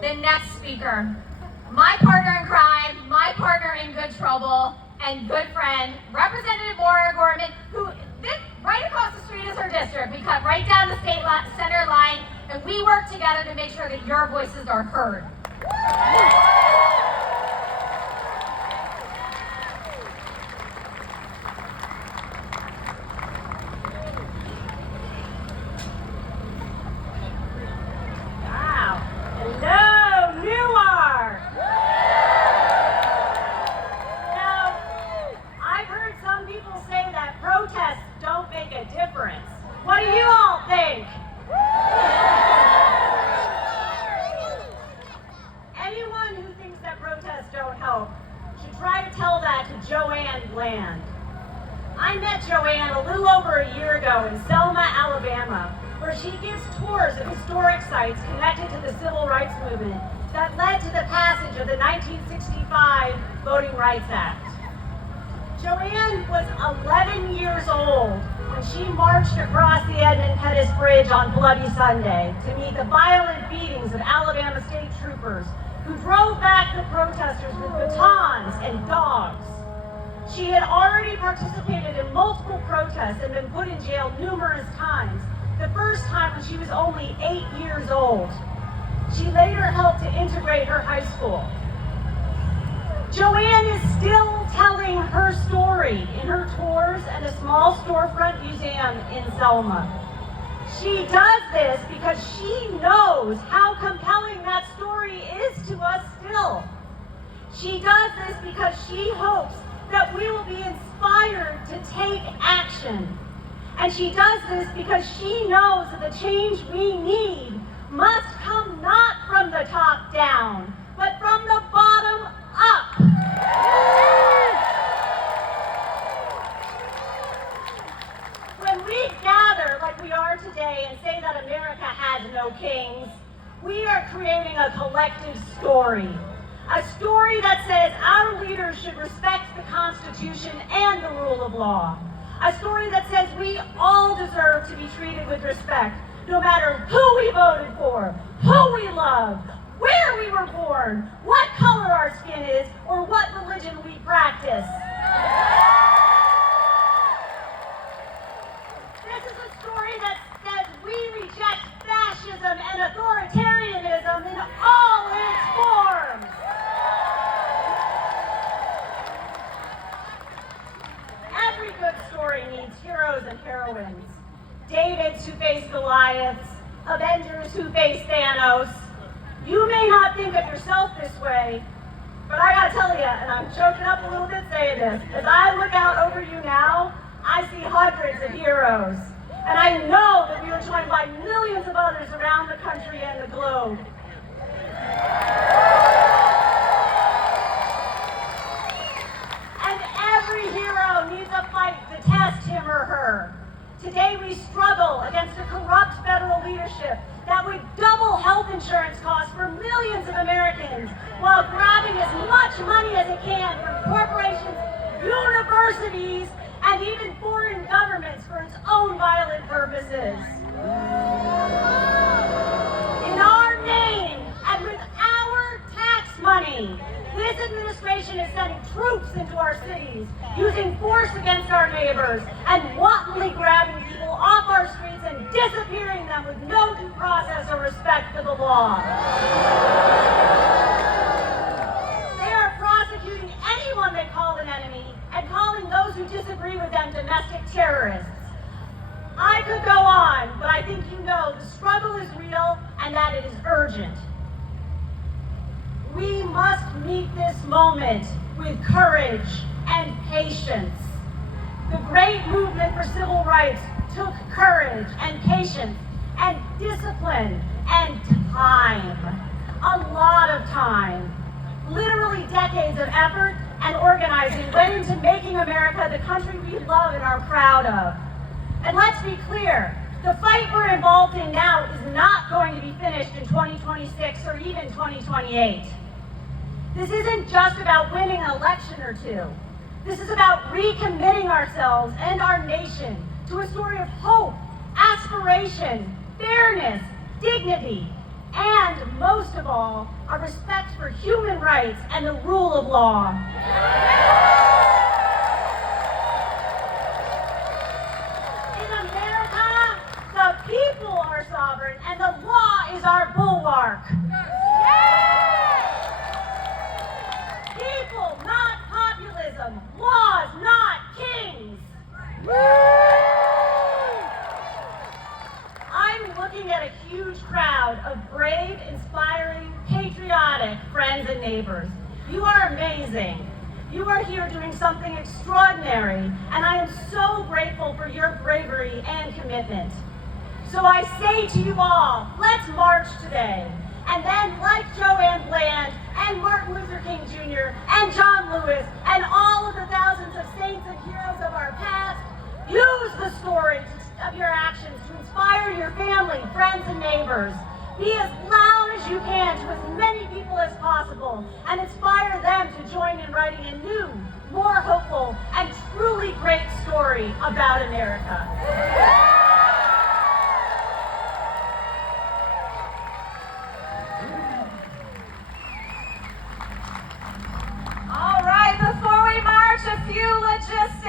the next speaker, my partner in crime, my partner in good trouble, and good friend, Representative Maura Gorman, who right across the street is her district. We cut right down the state center line, and we work together to make sure that your voices are heard. Wow. Hello, Newark. Now, I've heard some people say that protests don't make a difference. What do you all think? Anyone who thinks that protests don't help should try to tell that to Joanne Bland. I met Joanne a little over a year ago in Selma, Alabama, where she gives tours of historic sites connected to the civil rights movement that led to the passage of the 1965 Voting Rights Act. Joanne was 11 years old when she marched across the Edmund Pettus Bridge on Bloody Sunday to meet the violent beatings of Alabama state troopers who drove back the protesters with batons and dogs. She had already participated in multiple protests and been put in jail numerous times, the first time when she was only 8 years old. She later helped to integrate her high school. Joanne is still telling her story in her tours at a small storefront museum in Selma. She does this because she knows how compelling that story is to us still. She does this because she hopes that we will be inspired to take action. And she does this because she knows that the change we need must come not from the top down, but from the bottom up. When we gather like we are today and say that America has no kings, we are creating a collective story. A story that says our leaders should respect the Constitution and the rule of law. A story that says we all deserve to be treated with respect, no matter who we voted for, who we love, where we were born, what color our skin is, or what religion we practice. This is a story that says we reject fascism and authoritarianism in all its forms. Every good story needs heroes and heroines. Davids who face Goliaths, Avengers who face Thanos. You may not think of yourself this way, but I gotta tell you, and I'm choking up a little bit saying this, as I look out over you now, I see hundreds of heroes. And I know that we are joined by millions of others around the country and the globe. And every hero needs a fight to test him or her. Today we struggle against a corrupt federal leadership that would double health insurance costs for millions of Americans while grabbing as much money as it can from corporations, universities, and even foreign governments for its own violent purposes. In our name and with our tax money, this administration is sending troops into our cities, using force against our neighbors, and wantonly grabbing people off our streets and disappearing them with no due process or respect for the law. They are prosecuting anyone they call an enemy and calling those who disagree with them domestic terrorists. I could go on, but I think you know the struggle is real and that it is urgent. We must meet this moment with courage and patience. The great movement for civil rights took courage and patience and discipline and time. A lot of time. Literally decades of effort and organizing went into making America the country we love and are proud of. And let's be clear, the fight we're involved in now is not going to be finished in 2026 or even 2028. This isn't just about winning an election or two. This is about recommitting ourselves and our nation to a story of hope, aspiration, fairness, dignity, and most of all, a respect for human rights and the rule of law. In America, the people are sovereign and the law is our bulwark. People, not populism. Laws, not kings. I'm looking at a huge crowd of brave, inspiring, patriotic friends and neighbors. You are amazing. You are here doing something extraordinary, and I am so grateful for your bravery and commitment. So I say to you all, let's march today. And then, like Joanne Bland and Martin Luther King Jr. and John Lewis and all of the thousands of saints and heroes of our past, use the story of your actions to inspire your family, friends, and neighbors. Be as loud as you can to as many people as possible and inspire them to join in writing a new, more hopeful, and truly great story about America. All right, before we march, a few logistics.